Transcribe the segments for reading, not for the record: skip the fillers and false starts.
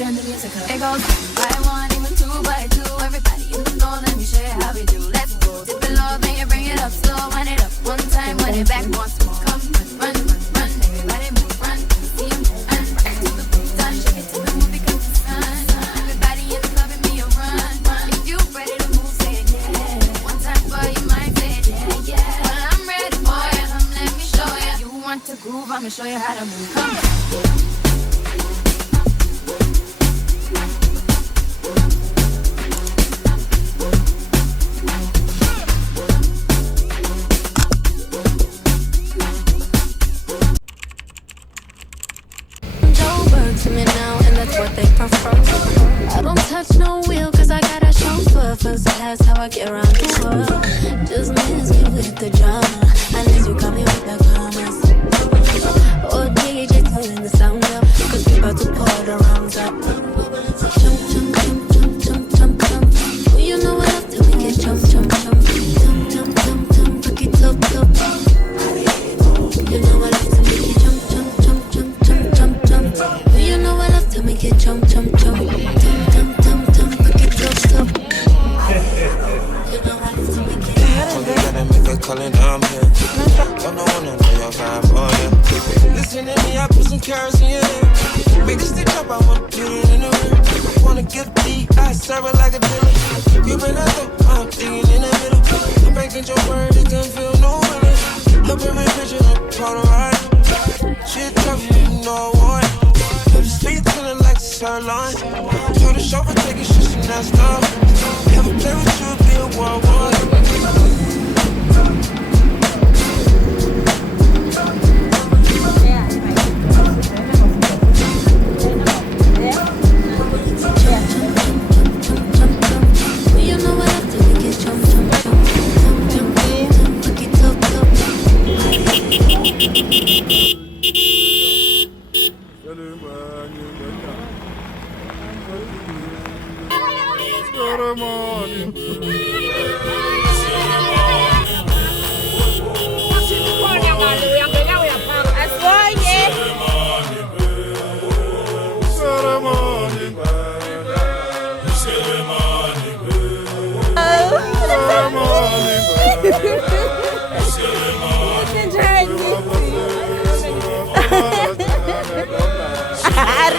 turn the music up. It goes 1 by 1, even 2 by 2. Everybody in the know, let me show you how we do. Let's go. Dip it low, then you bring it up slow. Wind it up 1 time, wind it back once more. Come run, run, run, run. Everybody move, run. See 'em run, run to the beat, done. Shake it to the movie, come to sun. Everybody in the club and me a run, run. If you ready to move, say it, yeah. 1 time for your mind, say it, yeah, yeah. Well, I'm ready for ya, let me show ya. You want to groove, I'ma show you how to move. Come on. What they prefer. I don't touch no wheel cause I got a chauffeur. First class how I get around the world. Just miss me with the drama. Unless you come here with the commas. Oh DJ turn the sound up. Cause we about to pour the rounds up. Jump, jump, jump, jump, jump, jump, jump. Well, you know what else till we get jump, jump, jump. Jump, jump, jump, jump, break it up, up. You know what else till we get jump, jump, jump, jump, jump, jump, jump. Well, you know what else till we get jump, jump, jump. Jump, jump, jump, jump, break it up, up. You know what else till we get gotta make a call and I'm here. Don't know your vibe, oh yeah. Listen to me, I put some carrots in your head. Make this stitch up, I want to get it in the rear. Wanna get deep, I serve it like a dealer. You been out there, I'm digging in the middle. I'm breaking your word, it can feel no willing. Look every picture, I'm polarized. Shit tough, you know what? Put the street feeling like a sirloin. Told the chauffeur, take it, shit, some that stuff. Never play with you, be a war.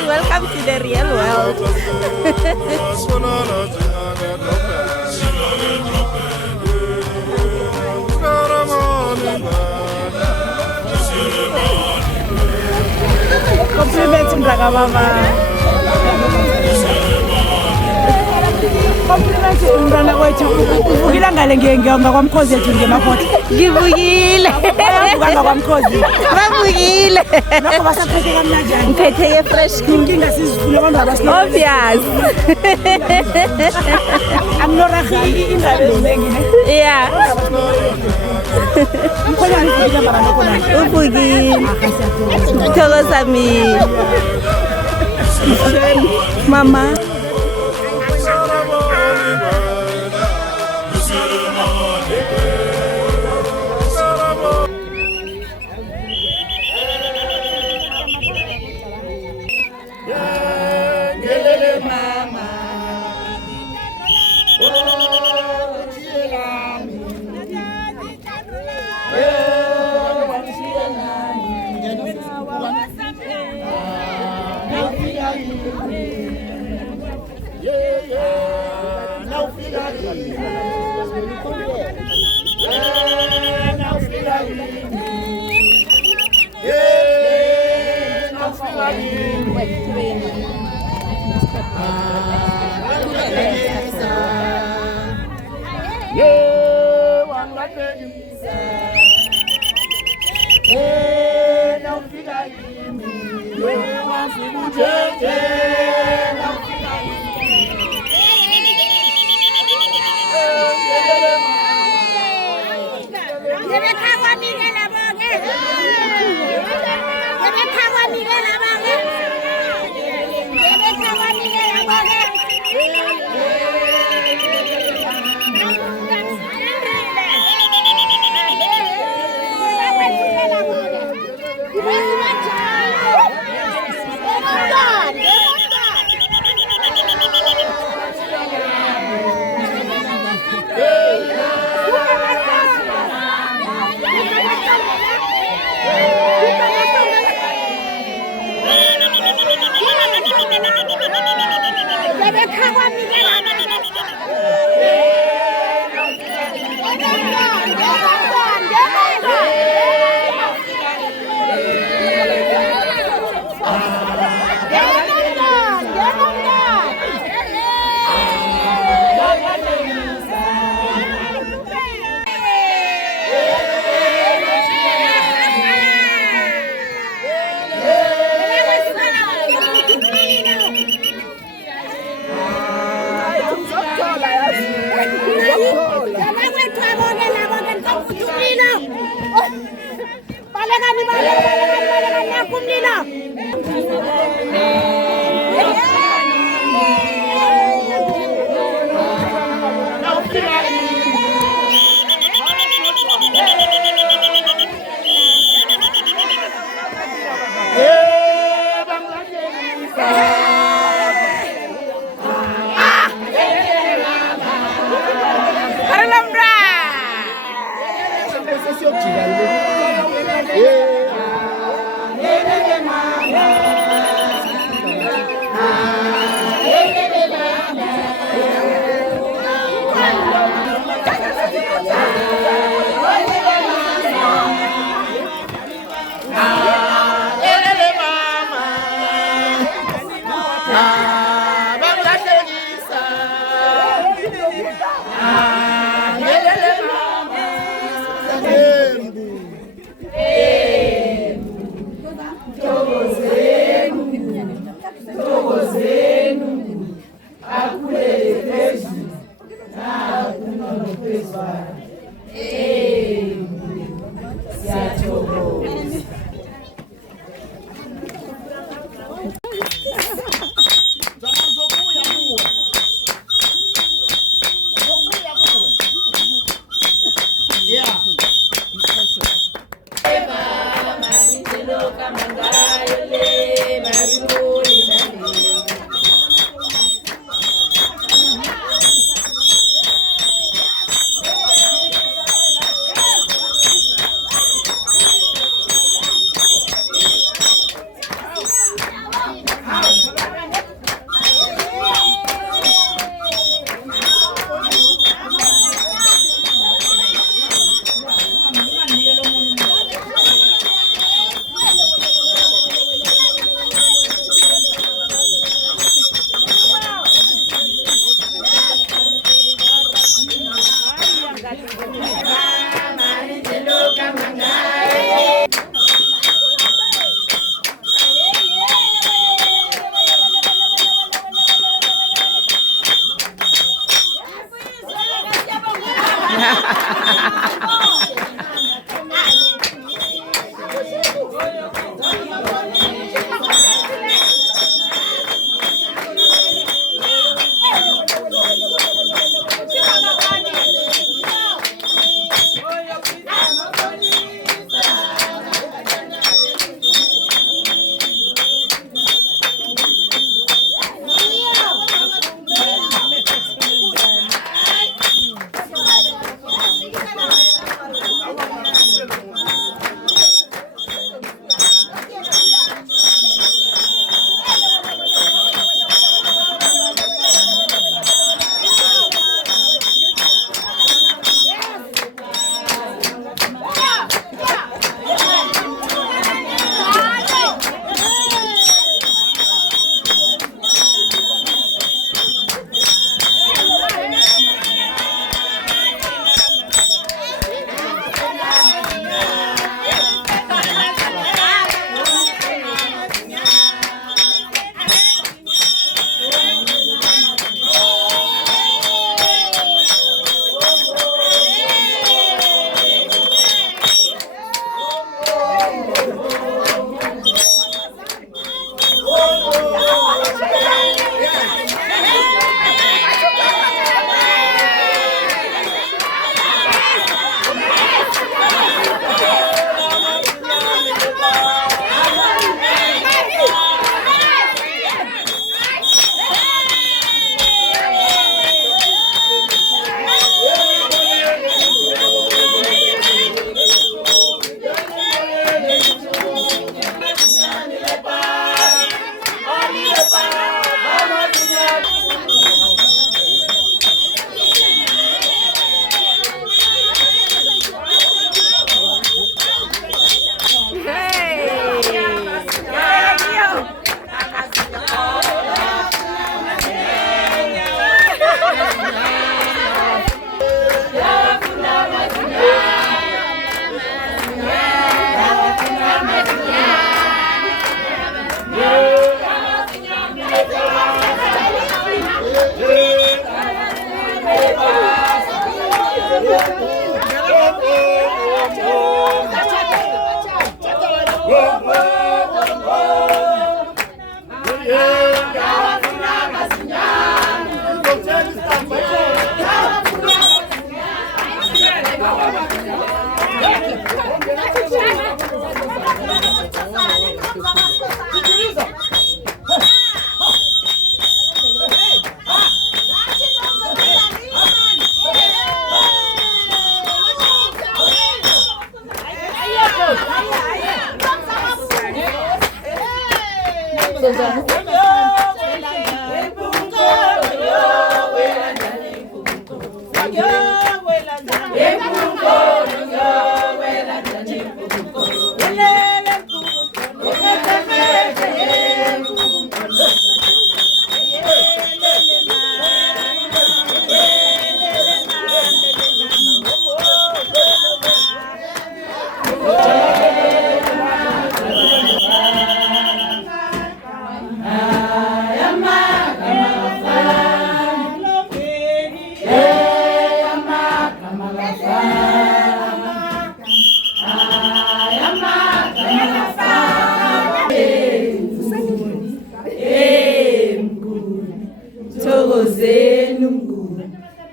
Welcome to the real world. Compliments mntaka mama. Compliments umntwana wethu uvukile ngale ngiyonga kwamkhozi yethu ngemaphotha. Ngivukile. Uvukanga kwamkhozi. Bavukile. Lokho basaphethe kamnjani? Ngiphethe fresh. Inkinga sizifuna abantu abasilo. Obvious. Amnorahi indaba ezinengine. Yeah. Mkhona uvukile mara khona. Uvukile. Thokoza mi. Mama.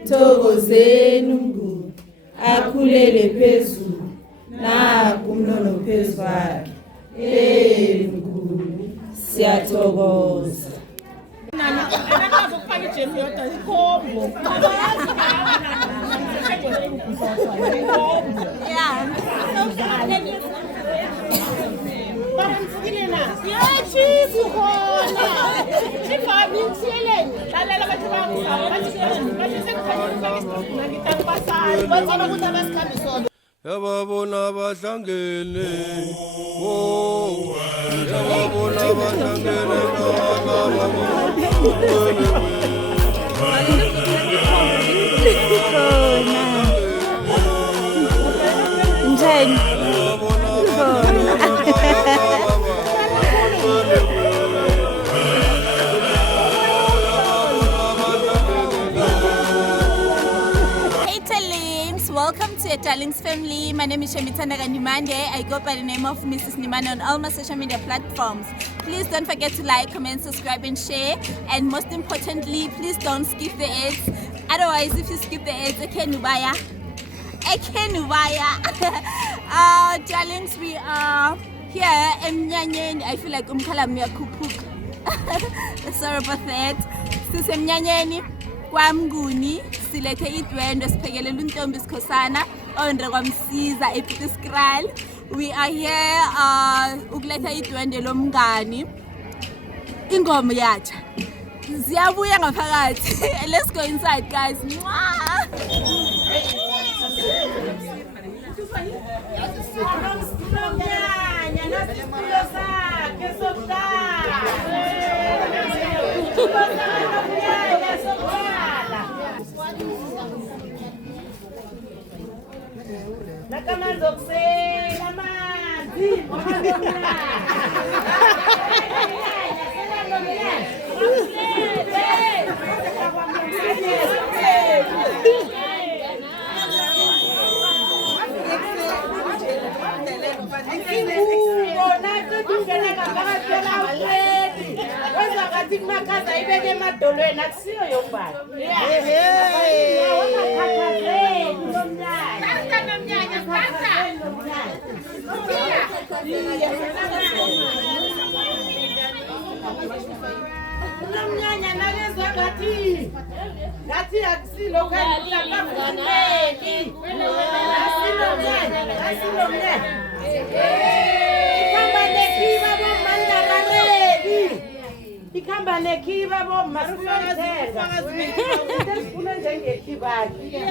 Thokozeni uNkulunkulu akhulele phezulu nakumnono phezu kwakhe. Nkulunkulu siyathokoza. Yababona bahlangene, oh, yababona bahlangene, Njani? Welcome to Darlings Family. My name is Shemitanda Nimande. I go by the name of Mrs. Nimande on all my social media platforms. Please don't forget to like, comment, subscribe and share. And most importantly, please don't skip the ads. Otherwise, if you skip the ads, ekenubaya. Darlings, we are here emnyanyeni. I feel like umkhalam yakupuk. Sorry about that. Sisemnyanyeni kwaMnguni silethe idwendwe siphekelela uNtombi Sikhosana ondre kwamsiza ePieskral. We are here ukuletha idwendwe lomngani ingoma yacha ziyabuya ngaphakathi. Let's go inside, guys. Ikamba nekiba bomma sifuna sifuna njengekibaki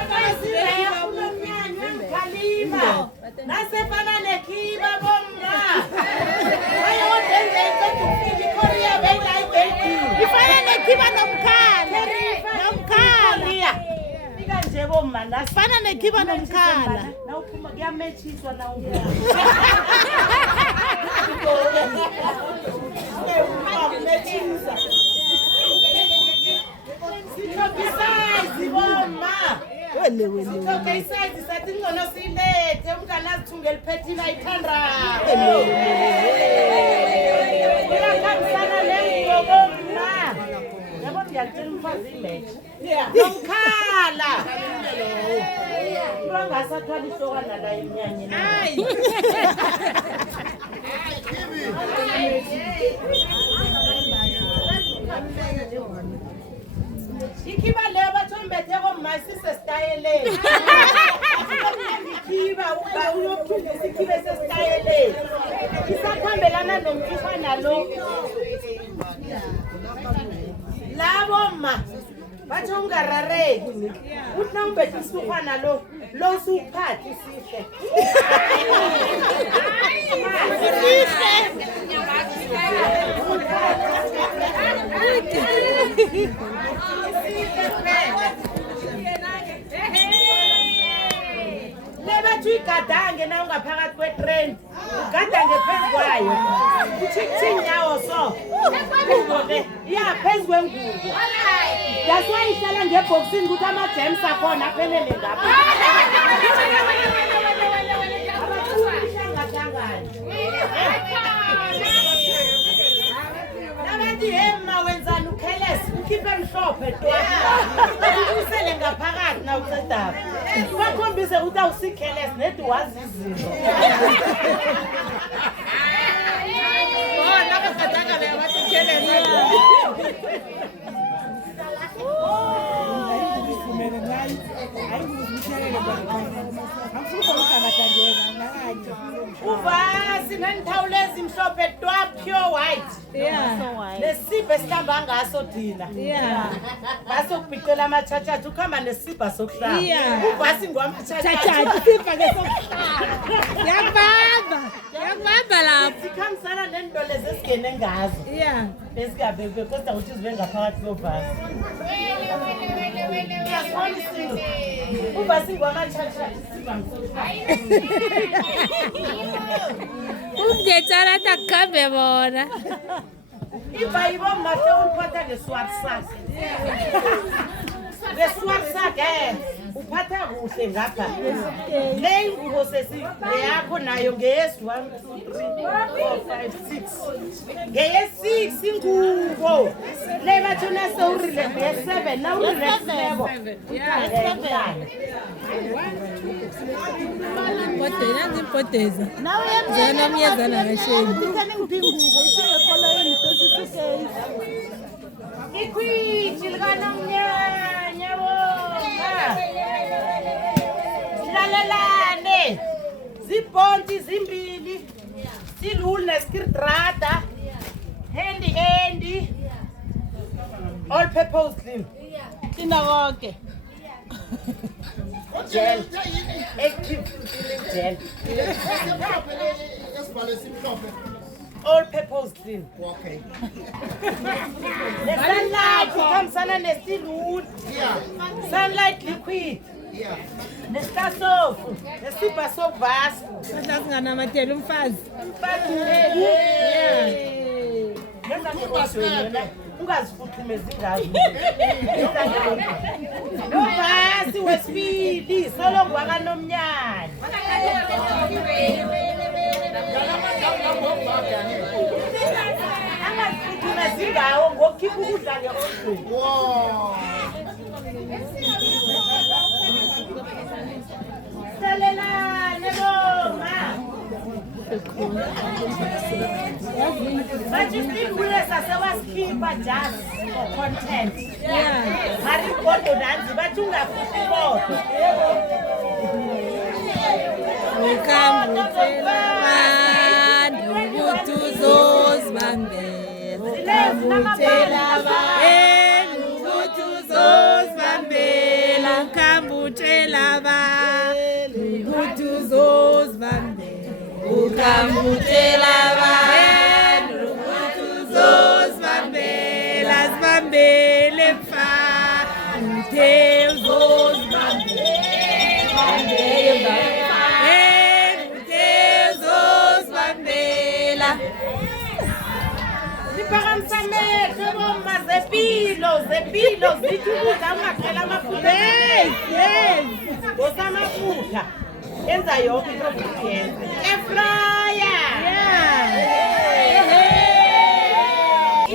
akasiya umnyanya mkhalima nasefana nekiba bomma ayo denze kufiki korea bela ibeki ifana nekiba nomkhala fika nje bomma nasifana nekiba nomkhala na uphuma kuyamechiswa na Besides, Sithoke isayizi sathi ngcono silethe umngane azithungele phethini ayithanda. Uyakhambisana lengqokoma. Yabo ngiyakutshela umfazi ilethe. Nomkhala. Wangasathwala isokana la emnyanyeni. Hayi. Ikhiba leyo bathombethe komasise style. Ikhiba uyophindisa ikhibe sestyle. Isakhambelana nomfana lo. Labo ma bathi ungarareki. Uthi nawubethe isufana lo suphathi sihle. Lebathi igadange na ungaphakathi kwetrain. Ugadange phezu kwayo. Uthikthi nyawo so. Ngubo ke iya phezu kwengubo. Yaswa ihlala ngeboxini ukuthi ama-gems akhona aphelele ngapha. Nabathi hemma wenzani ukhelesi ukhiphe emhlophe twa. Usele ngaphakathi na ucedaba. Bakhombise ukuthi awusikhelesi nedi wazi izinto. Bona bagadanga leyo bathi khelesi. Uvasi nenithawule ezimhlophe twa pure white. Nesipho esihlamba ngaso thina. Ngaso kubhicela amachachathi ukhamba nesipho sokuhlamba. Uvasi ngwamachachathi. Isipho ke sokuhlamba. Yakubamba lapho. Sikhambisana nento lezi esigene ngazo. Besikabebe kodwa ukuthi zibe ngaphakathi kobhasi. Uvasi ngwamachachathi isipho sokuhlamba. Umdetshana takhambe bona. Ibayibo mahle uphatha ngeswap sakhe. Ngeswap sakhe uphatha kuhle ngapha. Le ingubo yakho nayo ngeyes 1 2 3 4 5 6. Ngeyes 6 ingubo. Le bathona sewurile nge7 na urelax level. Kodwa ngimpodeza. Zona myezana ngasheni. Ikhwithi likanomnyanya bona. Silalelane. Zibhonti zimbili. Silulu neskirdrada. Handy. All purpose clean. Ina konke. Gel. Active gel. All purpose clean. Okay. The sunlight comes on and still sunlight liquid. Yeah. The star soap. The super soap vast. Nganamatela umfazi. Ungazifuthumezi ngazo. Novasi wesibili solo ngwakanomnyanya. Angazifuthumezi ngawo ngokukhipha ukudla ngeondweni. Wow. Salelane boma. But you still will keep a just for content. Yeah. Hari kodo dance, but you have to Nepilo zithi ukudla ungaqhela amafutha. Yes. Ngosamafutha. Yenza yonke into okuyenza. Efraya.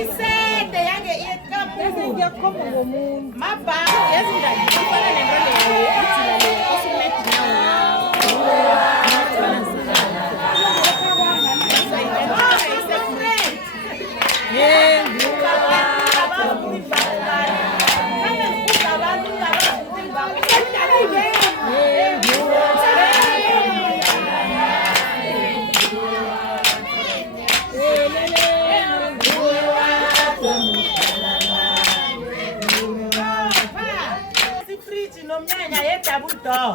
Isede yange iyekapu. Bese ngiyakhomba ngomuntu. Mabhaka yezindaba ifana nento leyo ithina leyo osukulethi nawo. Double door.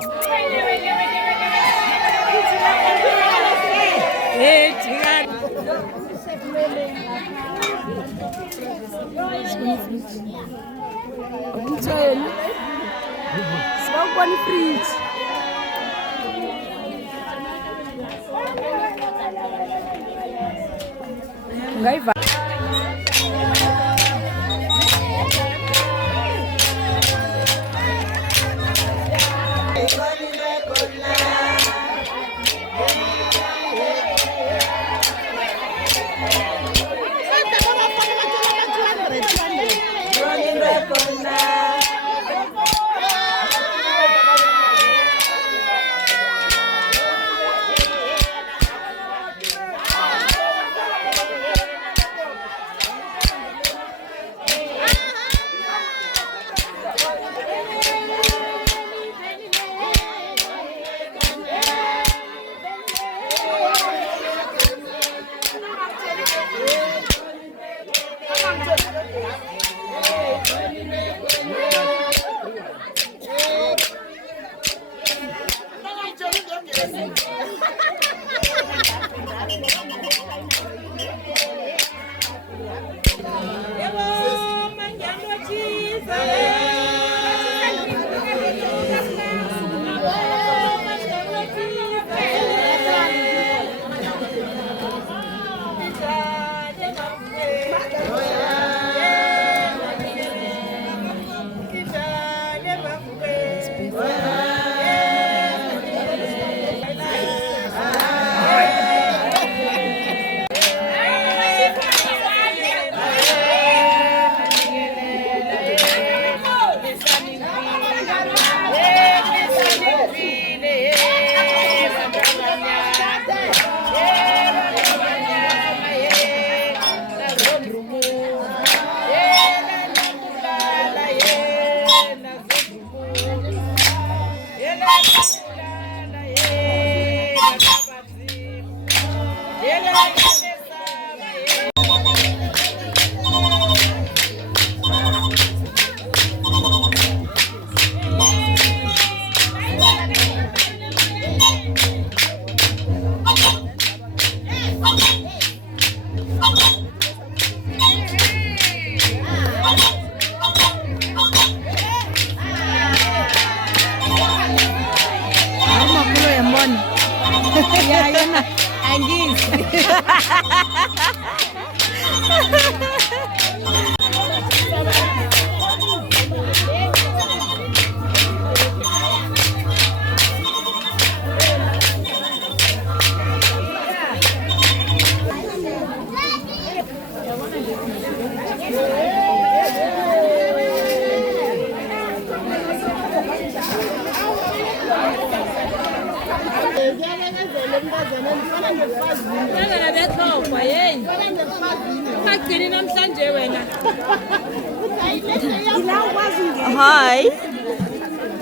Hi.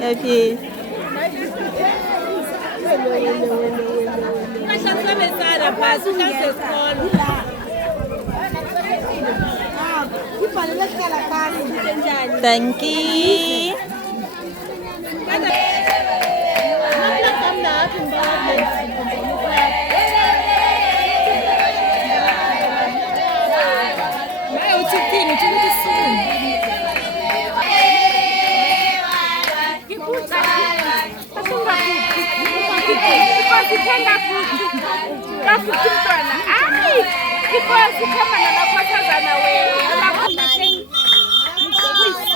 Okay. Thank you. Because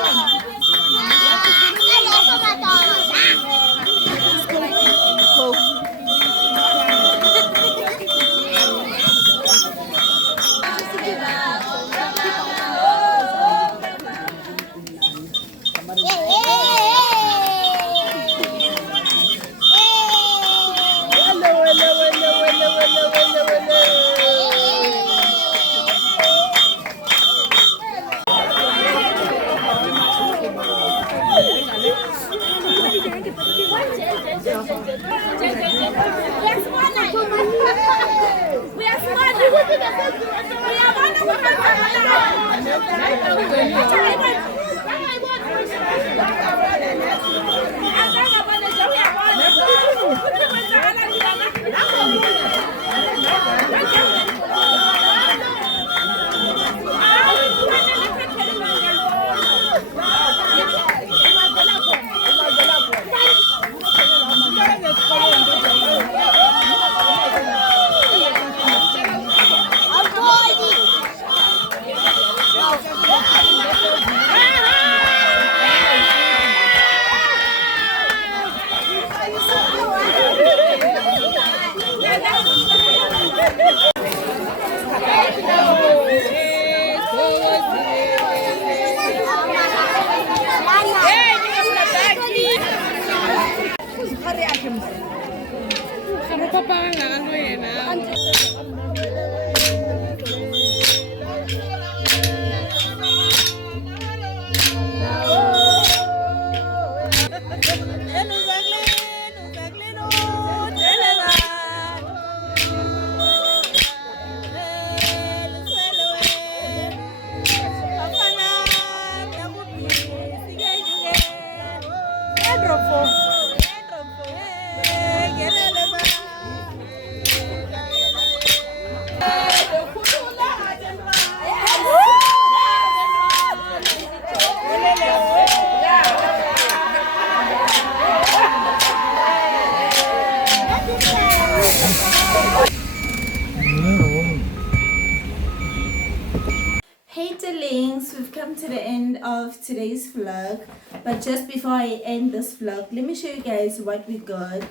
Hey darlings, we've come to the end of today's vlog, but just before I end this vlog, let me show you guys what we got.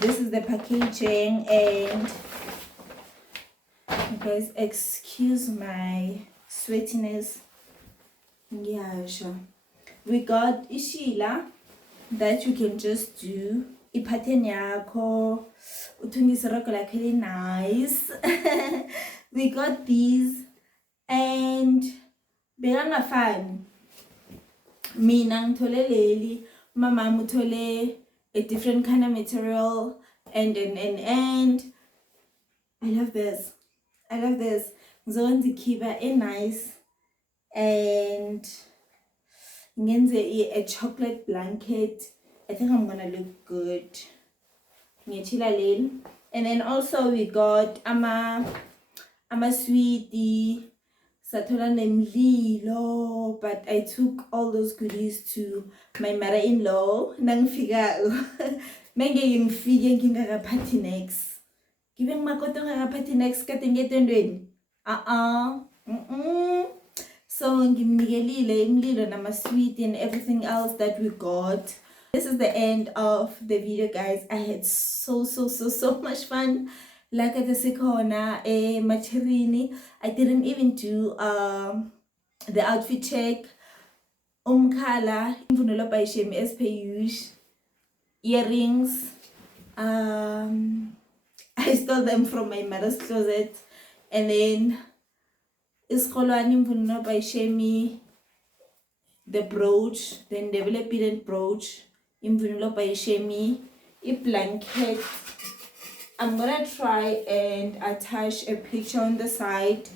This is the packaging, and you guys excuse my sweatiness. Yeah, sure. We got ishila that you can just do iphatheni yakho uthungise rogo lakho really nice. We got these, and bekangafani mina ngithole leli, mama uthole a different kind of material, and I love this. Ngizokwenza ikhiba e nice, and ngenze a chocolate blanket. I think I'm gonna look good. And then also we got ama sweetie, sathola nemlilo, but I took all those goodies to my mother-in-law. Nangifika menge ngifike ngingakaphathi next. Give makoto ngakaphathi next kade ngetendweni. So ngimnikelile imlilo nama sweetie and everything else that we got. This is the end of the video, guys. I had so much fun. Like at the Sikona, Machirini. I didn't even do the outfit check. Umkhala, imvunulo by Shemi as per usual. Earrings. I stole them from my mother's closet. And then iskholwane imvunulo by Shemi. The brooch, then the beaded brooch. Imvunulo by Shemi, a blanket. I'm gonna try and attach a picture on the side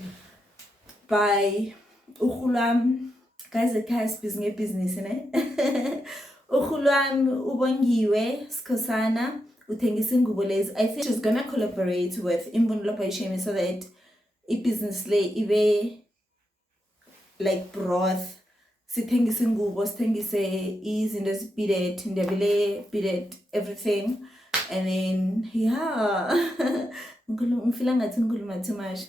by Uhulam. Guys, the cast business, ne? Uhulam ubongiwe skosana uthengisa ingubo lezi. I think she's gonna collaborate with Imvunulo by Shemi so that a business lay ibe like broth. Sithengise ingubo, sithengise izinto ezibided, ndebele beaded, everything. And then yeah, ngifila ngathi ngikhuluma too much.